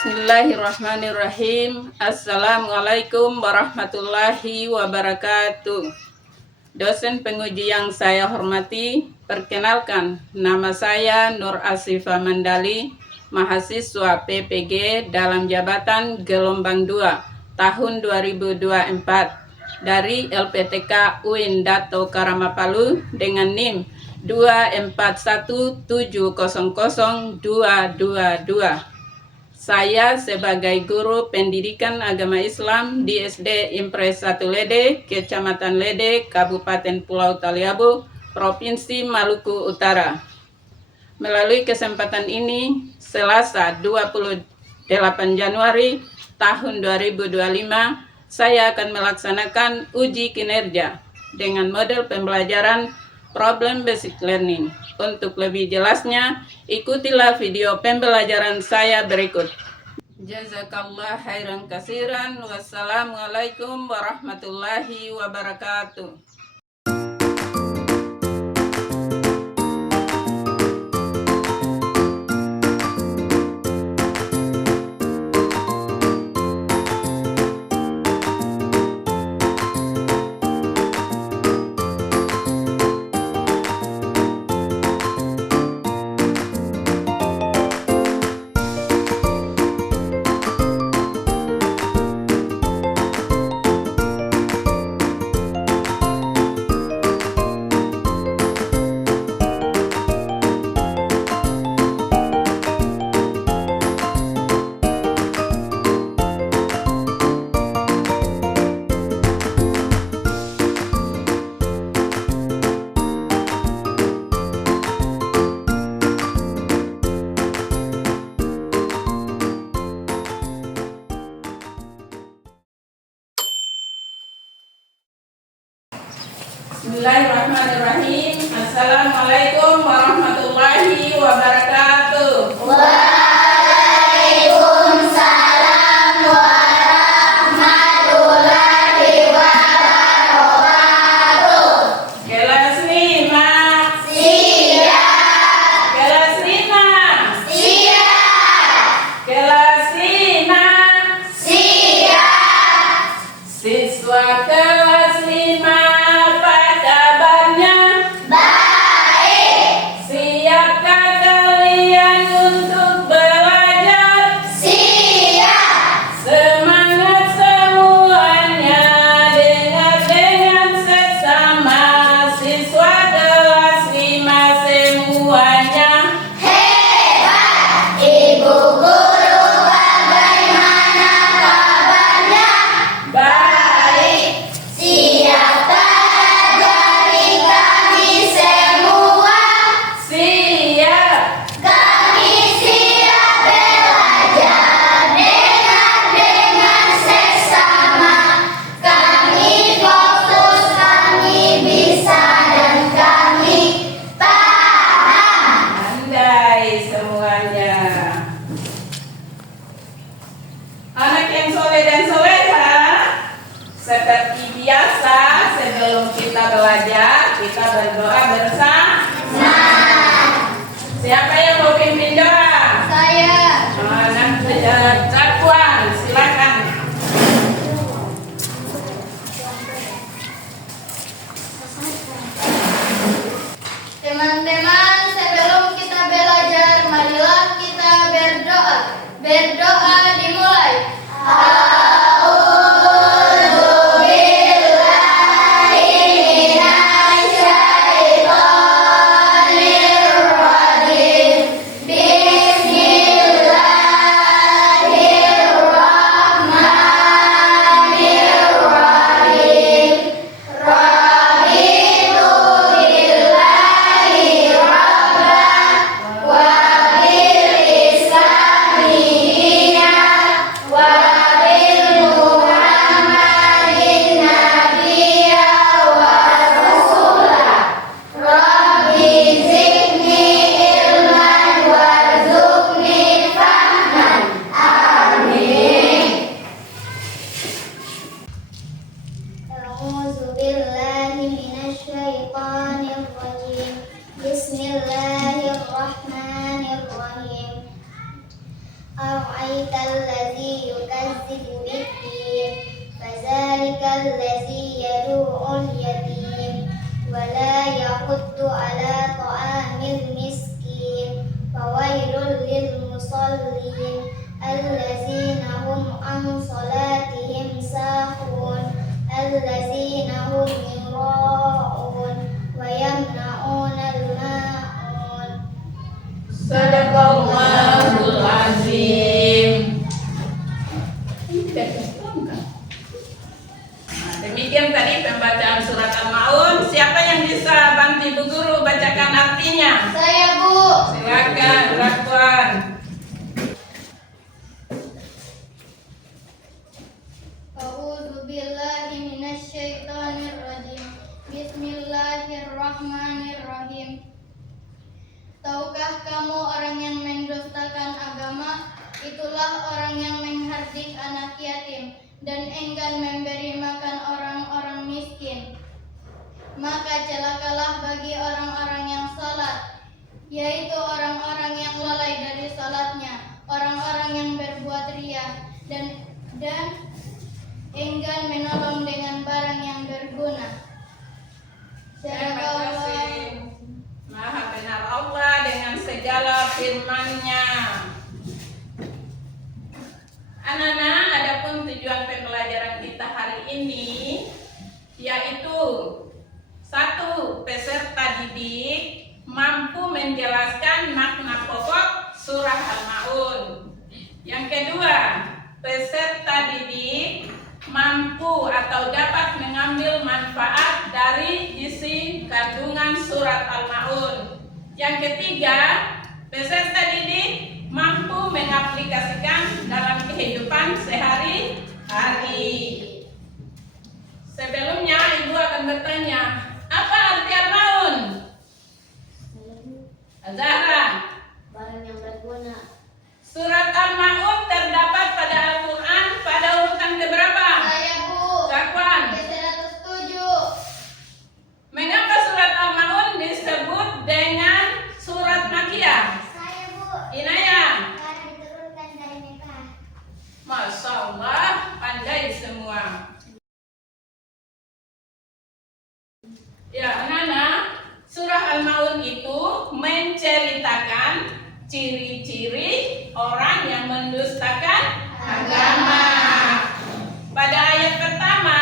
Bismillahirrahmanirrahim. Assalamualaikum warahmatullahi wabarakatuh. Dosen penguji yang saya hormati, perkenalkan, nama saya Nur Asifah Mandali, mahasiswa PPG dalam jabatan gelombang 2 tahun 2024 dari LPTK UIN Dato Karama Palu dengan NIM 241700222. Saya sebagai guru pendidikan agama Islam di SD Impres 1 Lede, Kecamatan Lede, Kabupaten Pulau Taliabu, Provinsi Maluku Utara. Melalui kesempatan ini, Selasa 28 Januari tahun 2025, saya akan melaksanakan uji kinerja dengan model pembelajaran Problem Basic Learning. Untuk lebih jelasnya, ikutilah video pembelajaran saya berikut. Jazakallah khairan kasiran. Wassalamualaikum warahmatullahi wabarakatuh. Bismillahirrahmanirrahim. Assalamualaikum warahmatullahi wabarakatuh. Waalaikumsalam warahmatullahi wabarakatuh. Kelas 5. Siap. Kelas 5. Siap. Kelas 5. Siap. Siswa kelas 5. Seperti biasa, sebelum kita belajar, kita berdoa bersama. Siapa yang mau pimpin doa? Saya. Cakuan, silakan. Teman-teman, sebelum kita belajar, marilah kita berdoa. Berdoa dimulai. A'udzu billahi minasy syaithanir الذي يدعو اليتيم ولا يحض على طعام المسكين فويل للمصلين الذين هم عن صلاتهم ساهون الذين هم يراءون ويمنعون الماعون. Sadaqallahul azim. Demikian tadi pembacaan surat Al-Maun. Siapa yang bisa bantu Ibu Guru bacakan artinya? Saya, Bu. Silakan, Rakwan. A'udzu billahi minasyaitonir rajim. Bismillahirrahmanirrahim. Tahukah kamu orang yang mendustakan agama? Itulah orang yang menghardik anak yatim dan enggan memberi makan orang-orang miskin. Maka celakalah bagi orang-orang yang salat, yaitu orang-orang yang lalai dari salatnya, orang-orang yang berbuat riya dan enggan menolong dengan barang yang berguna. Terima kasih. Maha benar Allah dengan segala firman-Nya. Anak-anak, adapun tujuan pembelajaran kita hari ini yaitu 1. Peserta didik mampu menjelaskan makna pokok surah Al-Maun. Yang kedua, peserta didik mampu atau dapat mengambil manfaat dari isi kandungan surat Al-Maun. Yang ketiga, peserta didik mampu mengaplikasikan dalam kehidupan sehari-hari. Sebelumnya Ibu akan bertanya, apa arti Al-Maun? Zahra. Barang yang berguna. Surat Al-Maun terdapat pada Al-Quran pada urutan keberapa? Saya, Bu. Zakwan. Ke-107. Mengapa surat Al-Maun disebut dengan surat Makkiyah? Saya, Bu. Inaya. Karena diturunkan dari Mekah. Masya Allah, pandai semua. Ya, anak-anak, surah Al-Maun itu menceritakan ciri-ciri orang yang mendustakan agama. Pada ayat pertama,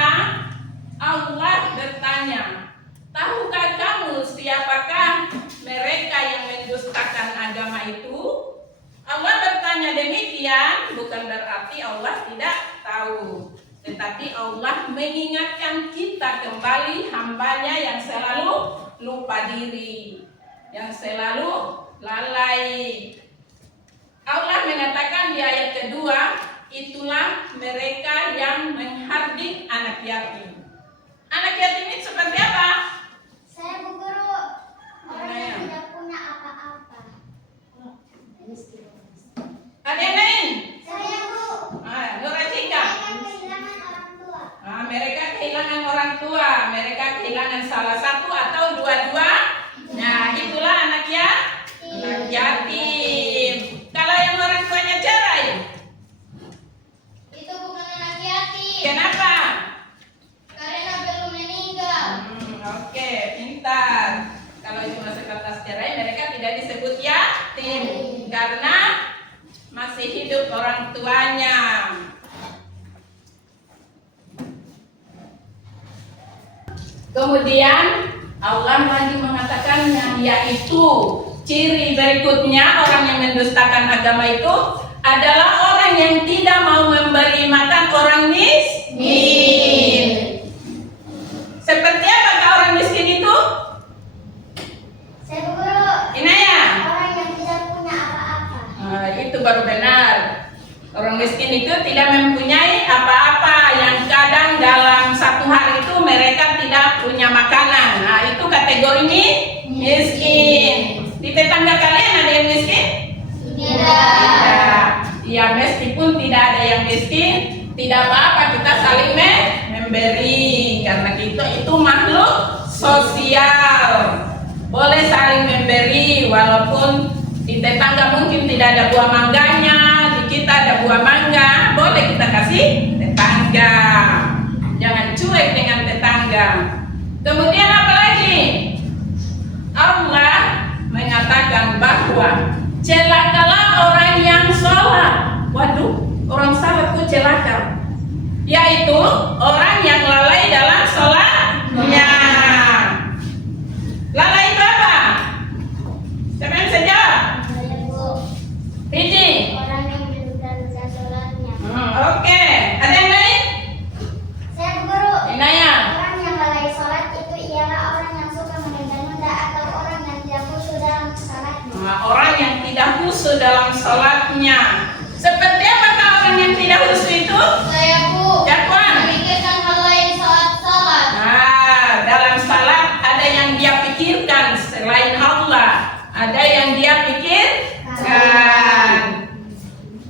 Allah bertanya, tahukah kamu siapakah mereka yang mendustakan agama itu? Allah bertanya demikian bukan berarti Allah tidak tahu, tetapi Allah mengingatkan kita kembali hambanya yang selalu lupa diri, yang selalu lalai. Allah mengatakan di ayat kedua, itulah mereka yang menghardik anak yatim. Anak yatim ini seperti apa? Saya, Bu Guru. Orang Inaya. yang tidak punya apa-apa. Ada yang lain? Saya, Bu. Nurajika. Saya kehilangan orang tua. Mereka kehilangan orang tua, mereka kehilangan salah satu atau dua-dua. Nah, itulah anak yatim. Kalau yang orang tuanya cerai, Itu bukan anak yatim. kenapa? Karena belum meninggal. Oke, pintar. Kalau cuma sebatas cerai, mereka tidak disebut yatim karena masih hidup orang tuanya. Kemudian Allah lagi mengatakannya, yaitu ciri berikutnya orang yang mendustakan agama itu adalah orang yang tidak mau memberi makan orang miskin. Seperti apakah orang miskin itu? Saya, Bu Guru. Inaya. Orang yang tidak punya apa-apa. Itu baru benar. Orang miskin itu tidak mempunyai apa-apa, yang kadang dalam satu hari itu mereka tidak punya makanan. Nah, itu kategori ini miskin. Di tetangga kalian ada yang miskin? Tidak. Ya, meskipun tidak ada yang miskin, tidak apa-apa, kita saling memberi karena kita itu makhluk sosial. Boleh saling memberi walaupun di tetangga mungkin tidak ada buah mangganya, di kita ada buah mangga, boleh kita kasih tetangga. Jangan cuek. Kemudian apa lagi? Allah mengatakan bahwa celakalah orang yang sholat. Waduh, orang sholat kok celaka? Yaitu orang yang lalai dalam sholatnya. Lalai itu apa? Siapa yang bisa jawab? Saya, Bu. Riji. Orang yang menunda sholatnya. Oke. Ada yang lain? Saya, Bu Guru. Inaya. Orang yang lalai sholat itu ialah orang yang suka menunda-nunda atau orang yang tidak khusyuk dalam sholatnya. Orang yang tidak khusyuk dalam sholatnya. Seperti apakah orang yang tidak khusyuk itu? Saya, Bu. Jakwan. Memikirkan hal lain saat sholat. Dalam salat ada yang dia pikirkan selain Allah, ada yang dia pikirkan.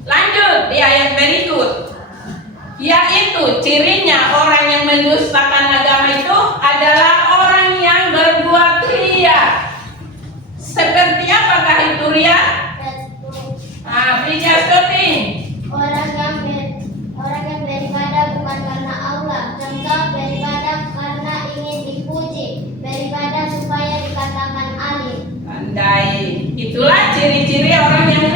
Lanjut di ayat berikut, yaitu cirinya orang yang mendustakan agama itu adalah orang yang berbuat ria. Seperti apakah itu ria? Ria seperti orang yang beribadah bukan karena Allah, contoh beribadah karena ingin dipuji, beribadah supaya dikatakan alim. pandai. Itulah ciri-ciri orang yang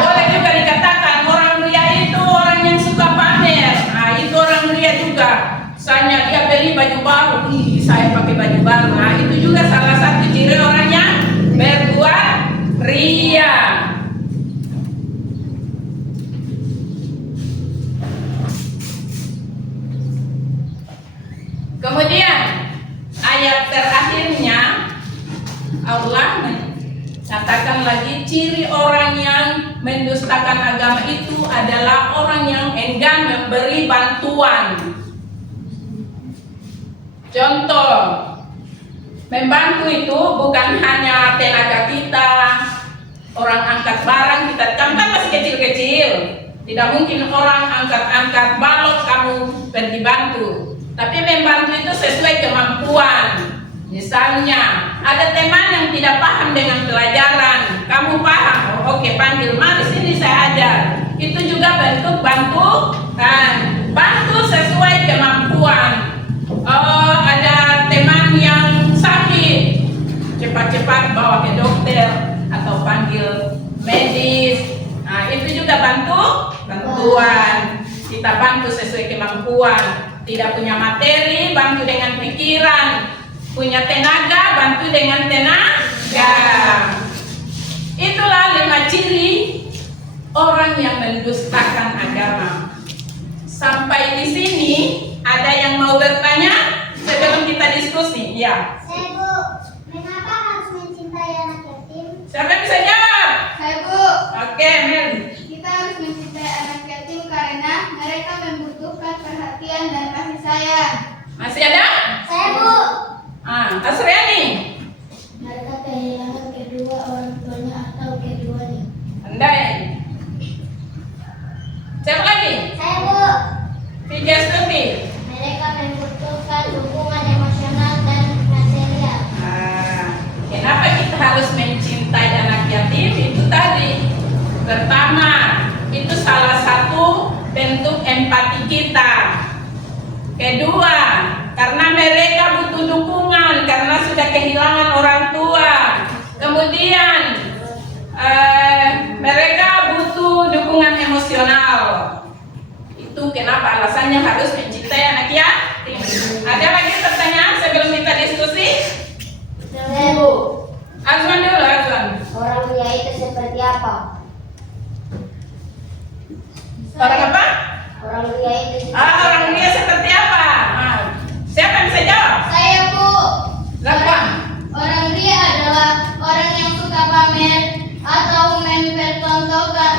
boleh juga dikatakan orang ria itu orang yang suka pamer. Itu orang ria juga. Misalnya dia beli baju baru, saya pakai baju baru. Itu juga salah satu ciri orang yang berbuat ria. Kemudian ayat terakhirnya Allah mengatakan lagi ciri orang yang mendustakan agama itu adalah orang yang enggan memberi bantuan. Contoh, membantu itu bukan hanya tenaga kita, orang angkat barang kita, kan masih kecil-kecil. Tidak mungkin orang angkat-angkat balok kamu pergi bantu. Tapi membantu itu sesuai kemampuan. Misalnya, ada teman yang tidak paham dengan pelajaran, kamu paham, oke, panggil, mari sini saya ajar. Itu juga bentuk bantuan, bantu sesuai kemampuan. Oh, ada teman yang sakit, cepat-cepat bawa ke dokter atau panggil medis. Itu juga bantuan. Kita bantu sesuai kemampuan. Tidak punya materi, bantu dengan pikiran. Punya tenaga, bantu dengan tenaga. Itulah 5 ciri orang yang mendustakan agama. Sampai di sini, ada yang mau bertanya sebelum kita diskusi? Ya. Saya, Bu. Mengapa harus mencintai anak yatim? Siapa yang bisa jawab? Saya, Bu. Oke, Mel. Kita harus mencintai anak yatim karena mereka membutuhkan perhatian dan kasih sayang. Masih ada? Saya, Bu. Asriani. Mereka kehilangan kedua orang tuanya atau keduanya. Andai. Siapa lagi? Saya, Bu. Tiga Stuti. Mereka membutuhkan dukungan emosional dan material. Kenapa kita harus mencintai anak yatim? Itu tadi. Pertama, itu salah satu bentuk empati kita. Kedua, karena mereka butuh dukungan karena sudah kehilangan orang tua. Kemudian, mereka butuh dukungan emosional. Itu kenapa alasannya harus mencintai anak yatim. Ada lagi pertanyaan sebelum kita diskusi? Bu, Azwan dulu, Azwan. orang ria itu seperti apa? Orang apa? Orang ria itu Orang dia seperti apa? Siapa yang bisa jawab? Saya, Bu. Lakukan. Orang ria adalah orang yang suka pamer atau mempertontonkan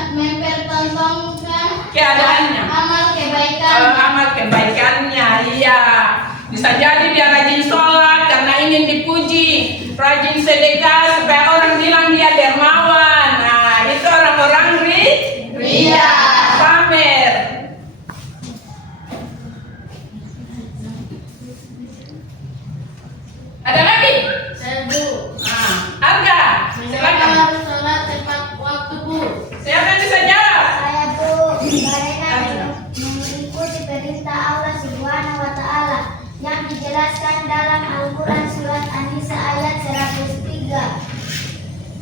Keadaannya. amal kebaikan. Amal kebaikannya, iya. Bisa jadi dia rajin sholat karena ingin dipuji, rajin sedekah supaya orang bilang dia dermawan. Itu orang-orang ria, pamer. dijelaskan dalam Al-Quran surat An-Nisa ayat 103.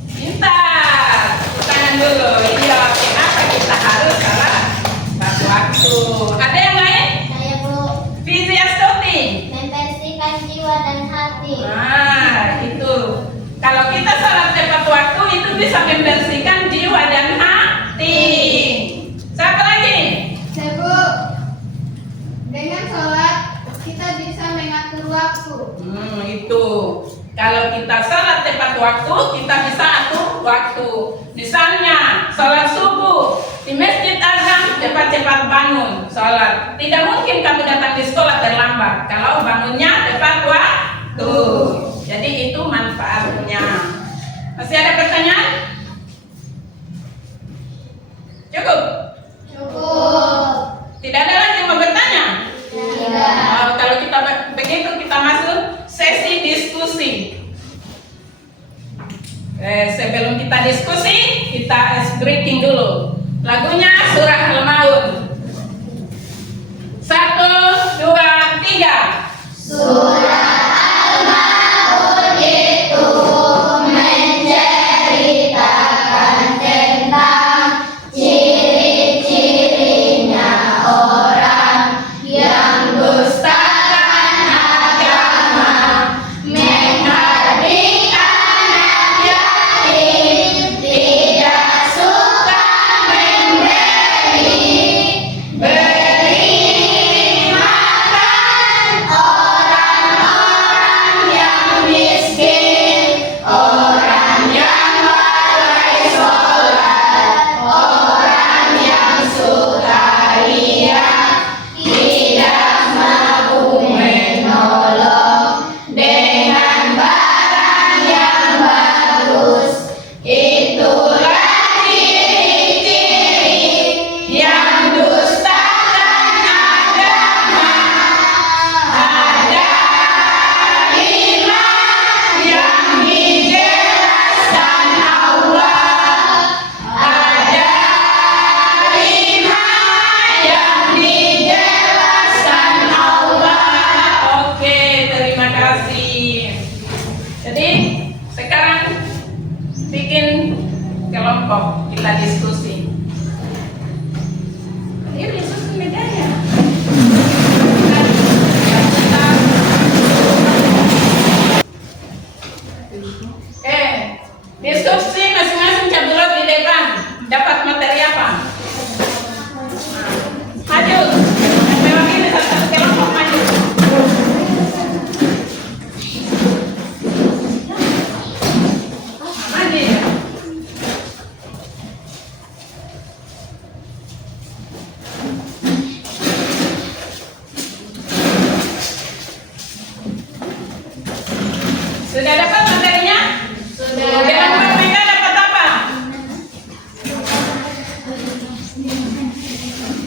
Pintar. Tangan dulu. Iya, kenapa kita harus salat tepat waktu? Ada yang lain? Saya Bu, Fizi Astuti. membersihkan jiwa dan hati. Nah, itu. Kalau kita salat tepat waktu itu bisa membersihkan jiwa dan hati. Siapa lagi? Sebu, dengan sholat kita bisa mengatur waktu. Itu. Kalau kita salat tepat waktu, kita bisa atur waktu. Misalnya, salat subuh di masjid azan, cepat-cepat bangun salat. Tidak mungkin kamu datang di sekolah terlambat kalau bangunnya tepat waktu. Jadi itu manfaatnya. Masih ada pertanyaan? Cukup? Cukup. Tidak ada lagi yang mau bertanya? Tidak. Kalau kita begitu kita masuk sesi diskusi. Sebelum kita diskusi, kita ice breaking dulu. Lagunya Surah Al-Maun. 1, 2, 3. Surah Al-Maun itu menceritakan tentang ciri-cirinya orang yang dustakan agama, menghardik anak yatim, tidak suka beri makan orang-orang yang miskin, orang yang lalai sholat, orang yang suka riya, tidak mampu menolong dengan barang yang bagus. Itulah ciri-ciri yang dustakan agama. Ada 5 yang dijelaskan Allah. Ada 5 yang dijelaskan Allah. Oke, terima kasih. Jadi sekarang bikin kelompok, kita diskusi. Ini diskusi bedanya. Diskusi masing-masing cabut di depan. Dapat materi apa? Maju. Yang mewakili satu kelompok maju. Maju. Sudah dapat materinya? Sudah. Kelompok mereka dapat apa?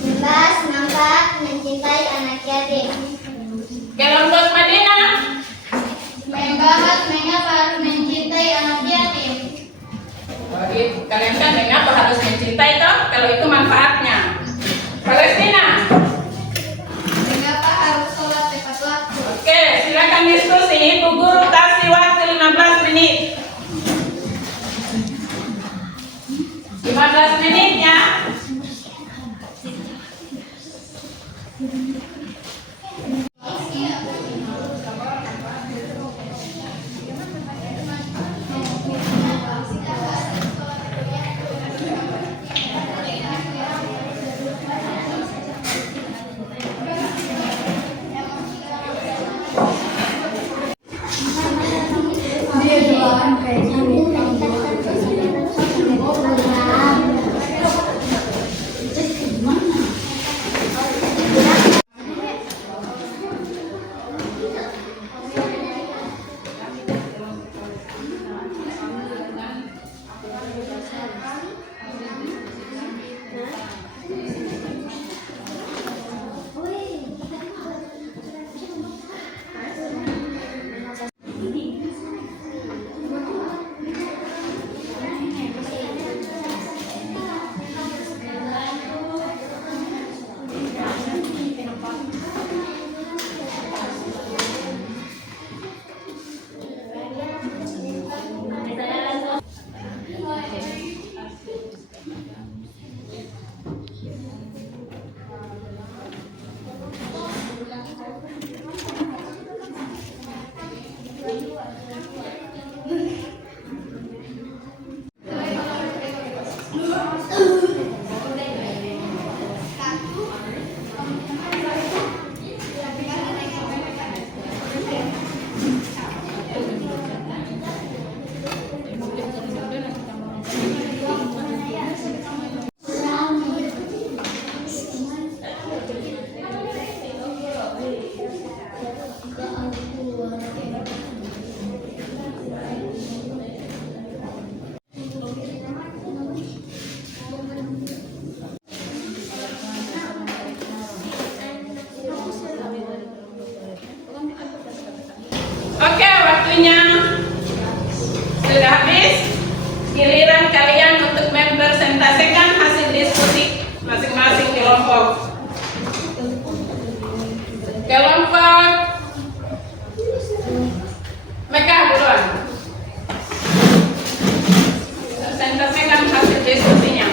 Bebas, manfaat, mencintai anak yatim. Kelompok Madinah. Membahas mengapa harus mencintai anak yatim. Kalian kan mengapa harus mencintai toh? Kalau itu manfaatnya. Palestina. Mengapa harus sholat tepat waktu. Oke, silakan diskusi. Bu Guru kasih waktu 15 menit. 15 menit ya. waktunya sudah habis. Giliran kalian untuk mempresentasikan hasil diskusi masing-masing kelompok. Kelompok Mekah duluan. Presentasikan hasil diskusinya.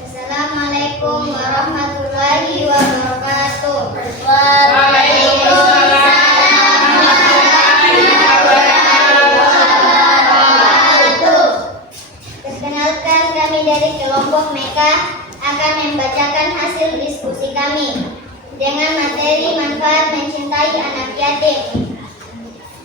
Assalamualaikum warahmatullahi wabarakatuh. Waalaikumsalam warahmatullahi wabarakatuh. Perkenalkan, kami dari kelompok Mekah akan membacakan hasil diskusi kami dengan materi manfaat mencintai anak yatim.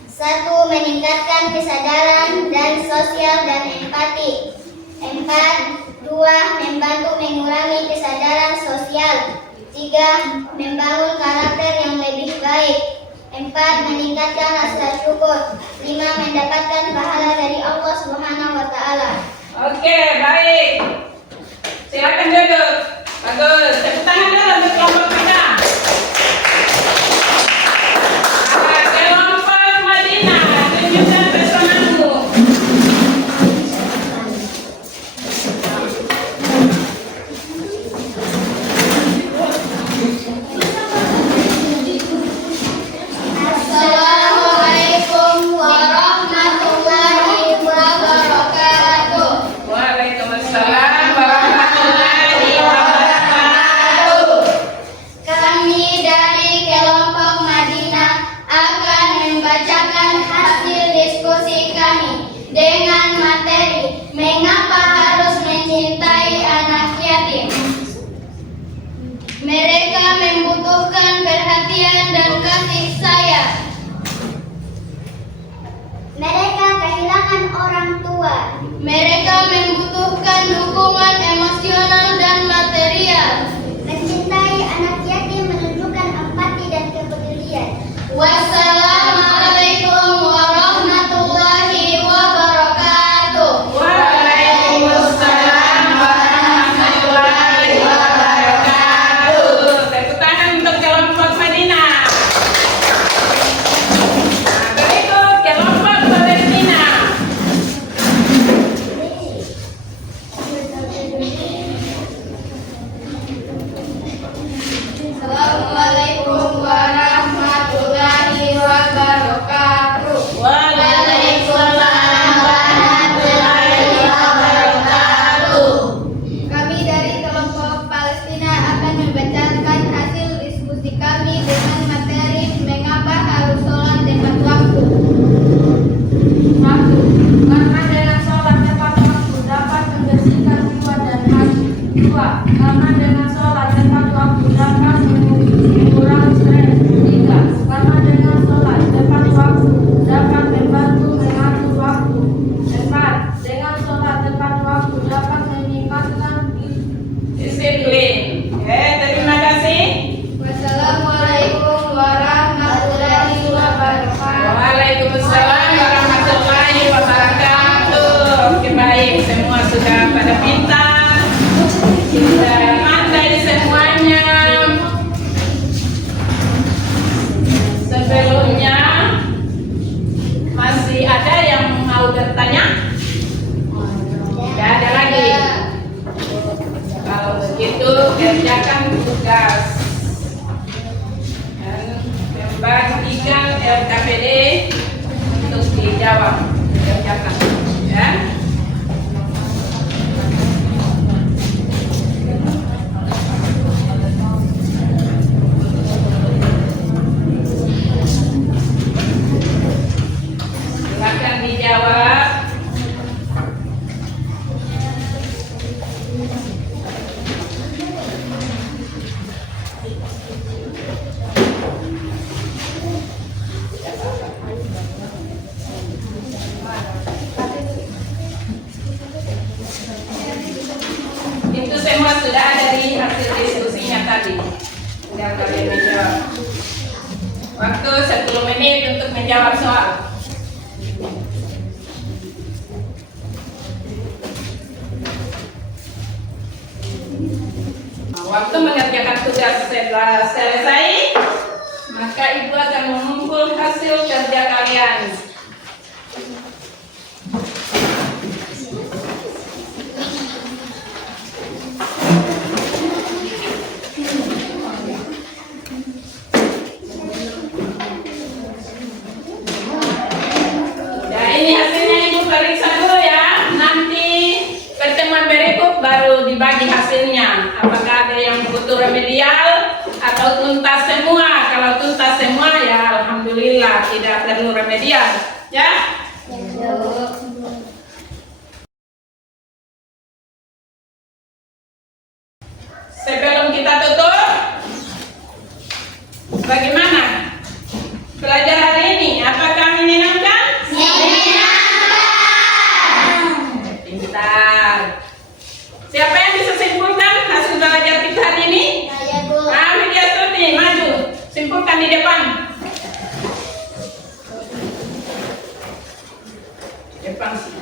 1. Meningkatkan kesadaran dan sosial dan empati. 4. 2. Membantu mengurangi kesadaran sosial. 3. Membangun karakter yang lebih baik. 4. Meningkatkan rasa syukur. 5. Mendapatkan pahala dari Allah Subhanahu wa Ta'ala. Oke, baik. Silakan duduk. Bagus. Tepuk tangan dulu untuk kelompok kita. Kelompok Madinah, tunjukkan pesanan-mu. Assalamualaikum warahmatullahi wabarakatuh. Waalaikumsalam warahmatullahi wabarakatuh. Kami dari kelompok Madinah akan membacakan hasil diskusi kami dengan materi mengapa harus mencintai anak yatim. Mereka membutuhkan perhatian dan kasih sayang. Mereka kehilangan orang tua. Mereka membutuhkan dukungan emosional dan material. Mencintai anak yatim menunjukkan empati dan kepedulian. Wassalamualaikum warahmatullahi wabarakatuh. Waalaikumsalam warahmatullahi wabarakatuh. Tepuk tangan untuk kelompok Madinah. Berikut kelompok Palestina. Assalamualaikum warahmatullahi wabarakatuh. Waalaikumsalam warahmatullahi wabarakatuh. Kami dari kelompok Palestina akan membacakan hasil diskusi kami dengan materi mengapa harus sholat tepat waktu. 1. Karena dengan sholat tepat waktu dapat membersihkan jiwa dan hati. 2. Karena dengan sholat tepat waktu dapat mengurangi stres. 3. Karena dengan sholat tepat waktu dapat membantu mengatur waktu. 4. Dengan sholat tepat waktu dapat meningkatkan Disiplin. Terima kasih. Wassalamualaikum warahmatullahi wabarakatuh. Waalaikumsalam warahmatullahi wabarakatuh. Oke, baik, semua sudah pada pintar, sudah pandai semuanya. Sebelumnya masih ada yang mau bertanya? Tidak ada lagi. Kalau begitu kerjakan tugas dan membagikan LKPD untuk dijawab. Kerjakan, ya. Silakan dijawab. Itu semua sudah ada di hasil diskusinya tadi. Tinggal kalian menjawab. Waktu 10 menit untuk menjawab soal. Waktu mengerjakan tugas setelah selesai, maka ibu akan mengumpul hasil kerja kalian. Ya, ini hasilnya ibu periksa dulu ya. Nanti pertemuan berikut baru dibagi hasilnya. Apakah ada yang butuh remedial atau tuntas semua? Kalau tuntas semua ya alhamdulillah, tidak perlu remedial. Ya. Sebelum kita tutup, bagaimana belajar hari ini? Apakah menyenangkan? Pintar. Siapa yang bisa simpulkan hasil belajar kita hari ini? Saya, Bu. Media Stuti, maju. Simpulkan di depan. Depan sih.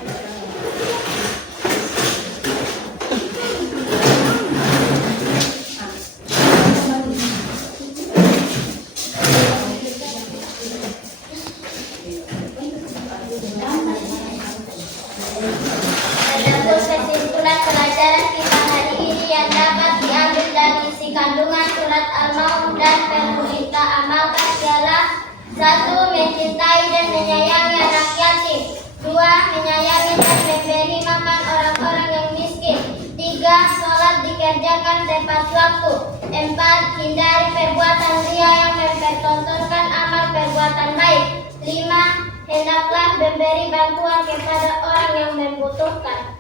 Adapun kesimpulan pelajaran kita hari ini yang dapat diambil dari isi kandungan surat Al-Maun dan perlu kita amalkan ialah: 1. Mencintai dan menyayangi anak yatim. 2. Menyayangi dan memberi makan orang-orang yang miskin. 3. Sholat dikerjakan tepat waktu. 4. Hindari perbuatan ria yang mempertontonkan amal perbuatan baik. 5. Hendaklah memberi bantuan kepada orang yang membutuhkan.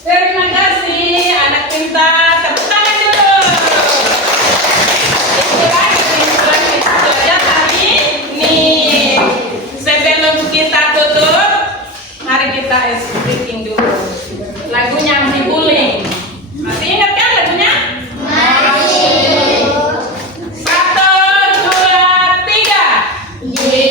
Terima kasih anak pintar. Tepuk tangan dulu. Itulah kesimpulan kita belajar hari ini. Sebelum kita tutup, mari kita speaking dulu. Lagunya Dibuling. Masih ingat kan lagunya? Masih. 1, 2, 3.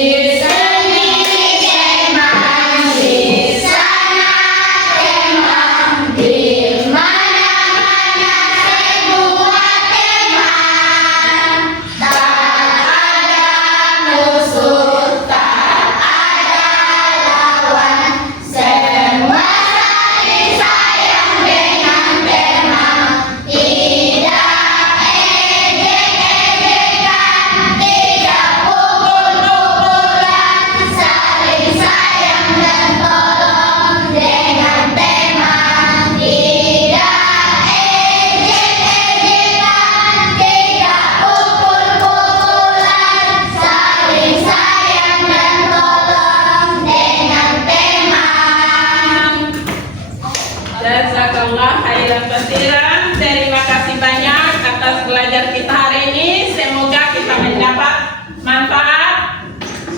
Jazakallah khairan katsiran. Terima kasih banyak atas belajar kita hari ini. Semoga kita mendapat manfaat,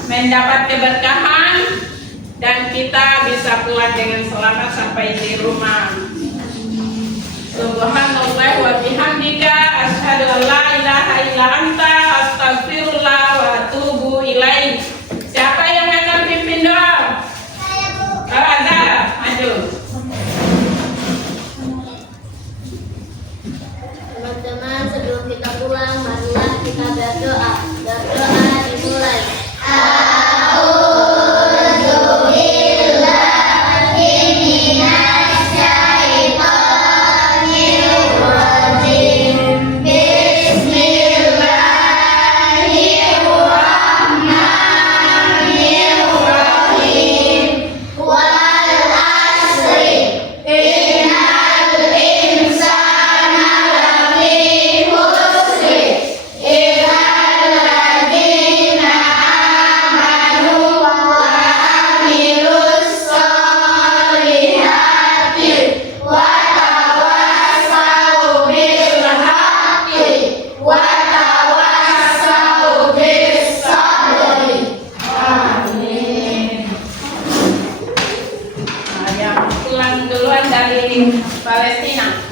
mendapat keberkahan, dan kita bisa pulang dengan selamat sampai di rumah. Subhanallah wa bihamdika asyhadu an la ilaha illa anta astaghfirullah wa atubu ilaik. Siapa yang akan pimpin doa? Saya, Bu. Azhar, maju. Teman-teman, sebelum kita pulang, marilah kita berdoa. Berdoa dimulai. Yang pulang duluan dari Palestina.